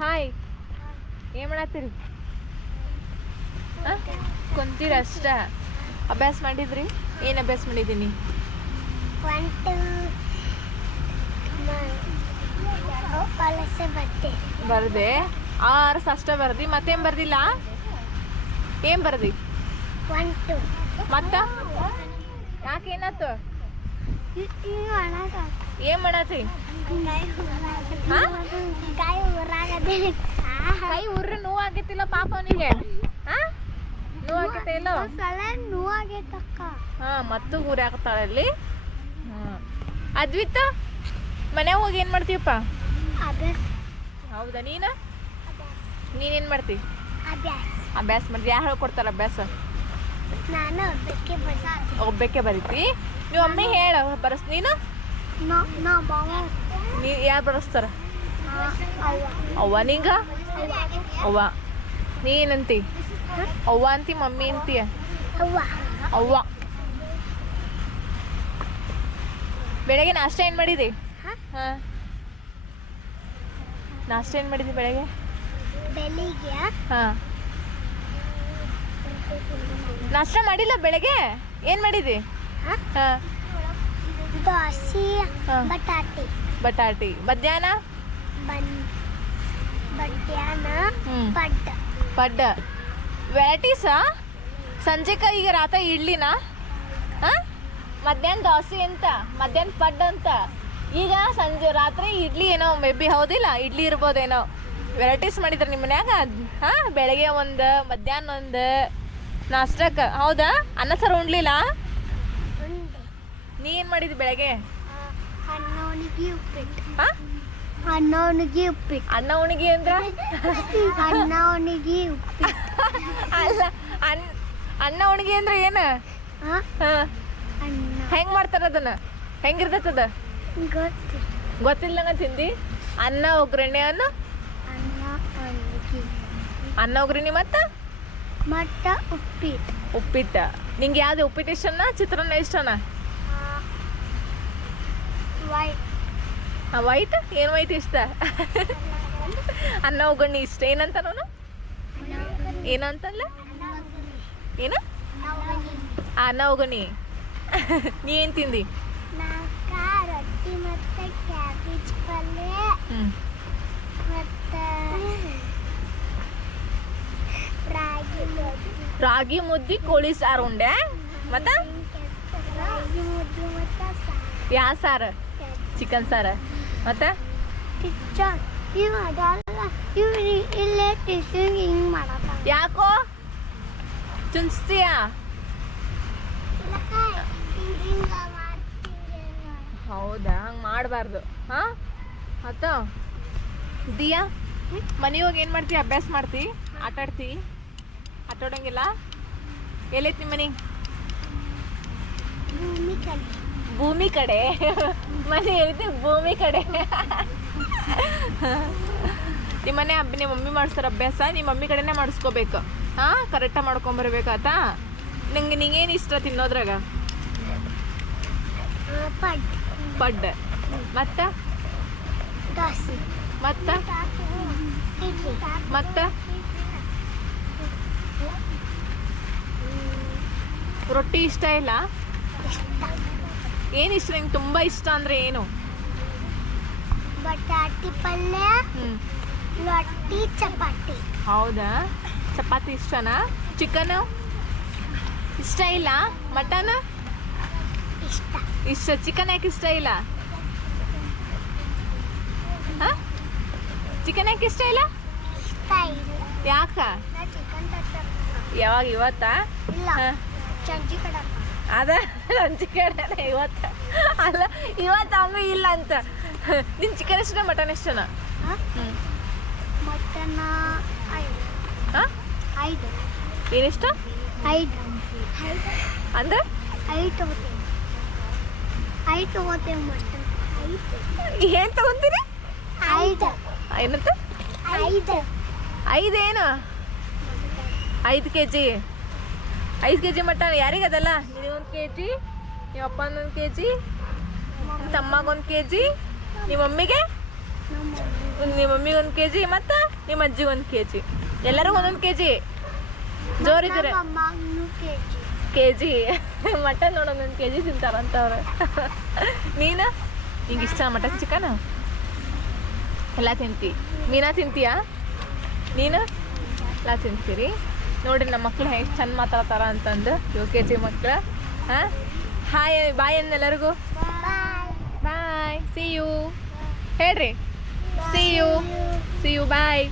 Hi ಏನು ಮಾಡತ್ತೀರಿ? ಕುಂತೀರ ಅಷ್ಟ? ಅಭ್ಯಾಸ ಮಾಡಿದ್ರಿ? ಏನು ಅಭ್ಯಾಸ ಮಾಡಿದ್ದೀನಿ? ಬಟ್ಟೆ ಬರ್ದೆ. ಆರು ಅಷ್ಟ ಬರ್ದಿ. ಮತ್ತೇನು ಬರ್ದಿಲ್ಲ? ಏನು ಬರ್ದಿ? ಮತ್ತ? ಯಾಕೆ ಏನಾಯ್ತು? ಏನು ಮಾಡತ್ತಿ ಊರಾಗದೆ ಕೈ ಉರ್ರ ನೋವು ಆಗೈತಿಲ್ಲ ಪಾಪ ಅವನಿಗೆ. ಹಾ? ನೋವು ಆಗೈತೆ ಇಲ್ಲೋ ಸಲ ನೋವಾಗೈತಕ್ಕ ಹಾ ಮತ್ತು ಊರ ಹಾಕ್ತಾಳೆ ಅಲ್ಲಿ. ಅದ್ವಿತ್ ಮನ್ಯಾಗ ಹೋಗಿ ಏನು ಮಾಡ್ತೀವಪ್ಪ ಹೌದಾ ಹೌದಾ ನೀನು ನೀನೇನು ಮಾಡ್ತಿ? ಅಭ್ಯಾಸ. ಅಭ್ಯಾಸ. ಮಾಡ್ತಿ ಯಾರು ಹೇಳ್ಕೊಡ್ತಾರ ಅಭ್ಯಾಸ? ನಾನು ಒಬ್ಬಕ್ಕೆ ಬರೀತಿ? ನೀವು ಅಮ್ಮ ಹೇಳ ಬರಸ್ ನೀನು? ನೋ ಯಾರು ಬರಸ್ತಾರ? ಅವ್ವ. ಅವ್ವ ನಿಂಗ? ಅವ್ವ. ನೀ ಏನಂತಿ ಅವ್ವ ಅಂತಿ ಮಮ್ಮಿ ಅಂತೀಯ? ಅವ್ವ. ಬೆಳಗ್ಗೆ ನಾಷ್ಟ ಏನು ಮಾಡಿದಿ? ಹಾ? ಹಾಂ. ನಾಷ್ಟ ಏನು ಮಾಡಿದಿ ಬೆಳಗ್ಗೆ? ಬೆಳಿಗ್ಗೆ? ಹಾಂ. ನಾಷ್ಟ ಮಾಡಿಲ್ಲ ಬೆಳಗ್ಗೆ? ಏನು ಮಾಡಿದಿ? ದೋಸೆ ಹಾ. ಬಟಾಟಿ. ಮಧ್ಯಾಹ್ನ. ಪಡ್ಡ. ಪಡ್ಡ. ವೆರೈಟೀಸಾ? ಸಂಜೆಕ ಈಗ ರಾತ್ರಿ ಇಡ್ಲಿನಾ? ಹಾಂ? ಮಧ್ಯಾಹ್ನ ದೋಸೆ ಅಂತ ಮಧ್ಯಾಹ್ನ ಪಡ್ಡ ಅಂತ? ಈಗ ಸಂಜೆ ರಾತ್ರಿ ಇಡ್ಲಿ ಏನೋ ಮೇ ಬಿ ಹೌದಿಲ್ಲ ಇಡ್ಲಿ ಇರ್ಬೋದೇನೋ. ವೆರೈಟೀಸ್ ಮಾಡಿದ್ರೆ ನಿಮ್ಮ ಮನ್ಯಾಗ? ಹಾಂ ಬೆಳಗ್ಗೆ ಒಂದು ಮಧ್ಯಾಹ್ನ ಒಂದು. ನಾಷ್ಟಕ್ಕೆ ಹೌದಾ? ಅನ್ನ ಸಾರು ಉಣ್ಲಿಲ್ಲ? ನೀನ್ ನೀ ಏನು ಮಾಡಿದ್ದಿ ಬೆಳಗ್ಗೆ ಅನ್ನ ಅನ್ನವನಿಗೆ ಉಪ್ಪಿಟ್ಟು. ಅನ್ನ ಉಣಿಗೆ ಅಂದ್ರ? ಅನ್ನವನಿಗೆ ಉಪ್ಪಿಟ್ಟು. ಅಲ್ಲ ಅನ್ನ ಅನ್ನ ಉಣಿಗೆ ಅಂದ್ರೆ ಏನು? ಅನ್ನ. ಹೆಂಗ್ ಮಾಡ್ತಾರ ಅದನ್ನ? ಹೆಂಗಿರ್ತದ ಗೊತ್ತಿಲ್ಲ. ತಿಂದಿ? ಅನ್ನ ಒಗ್ಗರಣೆ ಅನ್ನ? ಅನ್ನ ಅನ್ನ ಒಗ್ಗರಣೆ ಮತ್ತ? ಮಟ್ಟ ಉಪ್ಪಿಟ್ಟು ಉಪ್ಪಿಟ್ಟ ನಿಂಗೆ ಯಾವ್ದು ಉಪ್ಪಿಟ್ಟು ಇಷ್ಟನ ಚಿತ್ರಾನ್ನ ಇಷ್ಟನ ವೈಟ್ ವೈಟ್ ಏನು ವೈಟ್ ಇಷ್ಟ ಅನ್ನ ಒಗ್ಗರಣೆ ಇಷ್ಟ ಏನಂತ ನಾನು ಏನಂತಲ್ಲ ಏನ ಆ, ಅನ್ನ ಒಗ್ಗರಣೆ ನೀ ಏನು ತಿಂದಿ ನಾಲ್ಕ ರೊಟ್ಟಿ ಮತ್ತೆ ಕ್ಯಾಬೇಜ್ ಪಲ್ಯ ಹ್ಞೂ ಮತ್ತೆ ರಾಗಿ ಮುದ್ದೆ ರಾಗಿ ಮುದ್ದಿ, ಕೋಳಿ ಸಾರು ಉಂಡೆ. ಮತ್ತ? ಯಾ ಸಾರು? ಚಿಕನ್ ಸಾರು. ಮತ್ತೆ? ಯಾಕೋ? ಚುನ್ಸ್ತೀಯಾ? ಹೌದಾ? ಹಂಗೆ ಮಾಡಬಾರ್ದು. ಹಾ? ಆತ ದಿಯಾ? ಮನೆ ಹೋಗಿ ಏನು ಅಭ್ಯಾಸ ಮಾಡ್ತಿ? ಆಟ ಆಡ್ತಿ ಆಟ ಆಡೋಂಗಿಲ್ಲ ಎಲ್ಲೈತಿ ನಿಮ್ಮ ಮನೆ ಭೂಮಿ ಕಡೆ? ಮನೆ ಎಲ್ಲಿದೆ ಭೂಮಿ ಕಡೆ. ನಿಮ್ಮ ಮನೆ ಹಬ್ಬ ನಿಮ್ಮ ಮಮ್ಮಿ ಮಾಡಿಸ್ತಾರ ಅಭ್ಯಾಸ ನಿಮ್ಮ ಮಮ್ಮಿ ಕಡೆನೇ ಮಾಡಿಸ್ಕೋಬೇಕು. ಹಾಂ ಕರೆಕ್ಟಾಗಿ ಮಾಡ್ಕೊಂಬರ್ಬೇಕಾತ ನಂಗೆ ನಿಂಗೇನು ಇಷ್ಟ ತಿನ್ನೋದ್ರಾಗ? ಪಡ್. ಮತ್ತ? ಮತ್ತ? ಮತ್ತು? ರೊಟ್ಟಿ ಇಷ್ಟ ಇಲ್ಲ? ಏನು ಇಷ್ಟ ನಿಂಗೆ? ತುಂಬ ಇಷ್ಟ ಅಂದರೆ ಏನು? ಬಟಾಟಿ ಪಲ್ಯ ರೊಟ್ಟಿ ಚಪಾತಿ. ಹೌದಾ? ಚಪಾತಿ ಇಷ್ಟನಾ? ಚಿಕನ್? ಇಷ್ಟ ಇಲ್ಲ? ಮಟನ್? ಇಷ್ಟ. ಇಷ್ಟ. ಚಿಕನ್ ಯಾಕೆ ಇಷ್ಟ ಇಲ್ಲ? ಚಿಕನ್ ಯಾಕೆ ಇಷ್ಟ ಇಲ್ಲ? ಯಾಕ? ಯಾವಾಗ ಇವತ್ತಾ? ಕಡೆ ಅದ ಚಿಕನ್ ಇವತ್ತ. ಅಲ್ಲ ಇವತ್ತು ಅಮ್ಮ ಇಲ್ಲ ಅಂತ. ನಿನ್ ಚಿಕನ್ ಇಷ್ಟನ ಮಟನ್ ಇಷ್ಟನ ಹ್ಞೂ ಮಟನ್ ಐದು. ಏನಿಷ್ಟ? ಐದು. ಅಂದ್ರೆ? ಐದು ತಗೋತೇವೆ ಐದು ತಗೋತೇವೆ ಮಟನ್. ಐದು. ಏನು ತಗೊಂತೀರಿ? ಐದು. ಏನಂತ? ಐದು. ಐದೇನು? ಐದು ಕೆ ಜಿ ಐದು ಕೆ ಜಿ ಮಟನ್ ಯಾರಿಗದಲ್ಲ ನಿನಗೊಂದು ಕೆ ಜಿ ನಿಮ್ಮ ಅಪ್ಪಂದೊಂದು ಕೆ ಜಿ ತಮ್ಮಗೊಂದು ಕೆ ಜಿ ನಿಮ್ಮ ಮಮ್ಮಿಗೆ? ನಮ್ಮ ನಿಮ್ಮ ಮಮ್ಮಿಗೆ ಒಂದು ಕೆ ಜಿ ಮತ್ತು ನಿಮ್ಮ ಅಜ್ಜಿಗೆ ಒಂದು ಕೆ ಜಿ ಎಲ್ಲರಿಗೂ ಒಂದೊಂದು ಕೆ ಜಿ ಜೋರಿದ್ದೀರ ಕೆ ಜಿ ಮಟನ್ ನೋಡಿ ಒಂದೊಂದು ಕೆ ಜಿ ತಿಂತಾರಂತ ಅವ್ರು ನೀನು? ನಿಂಗೆ ಇಷ್ಟ ಮಟನ್ ಚಿಕನ್ ಎಲ್ಲ ತಿಂತಿ. ಮೀನಾ ತಿಂತೀಯಾ? ನೀನು? ಎಲ್ಲ ತಿಂತೀರಿ? ನೋಡ್ರಿ ನಮ್ಮ ಮಕ್ಳು ಹೆಂಗೆ ಚಂದ ಮಾತಾಡ್ತಾರ ಅಂತಂದು. ಯು ಕೆ ಜಿ ಮಕ್ಳ. ಹಾಂ? ಹಾಯ್ ಬಾಯ್ ಎಲ್ಲರಿಗೂ ಬಾಯ್ ಸಿ ಯು ಹೇಳ್ರಿ. See you see you bye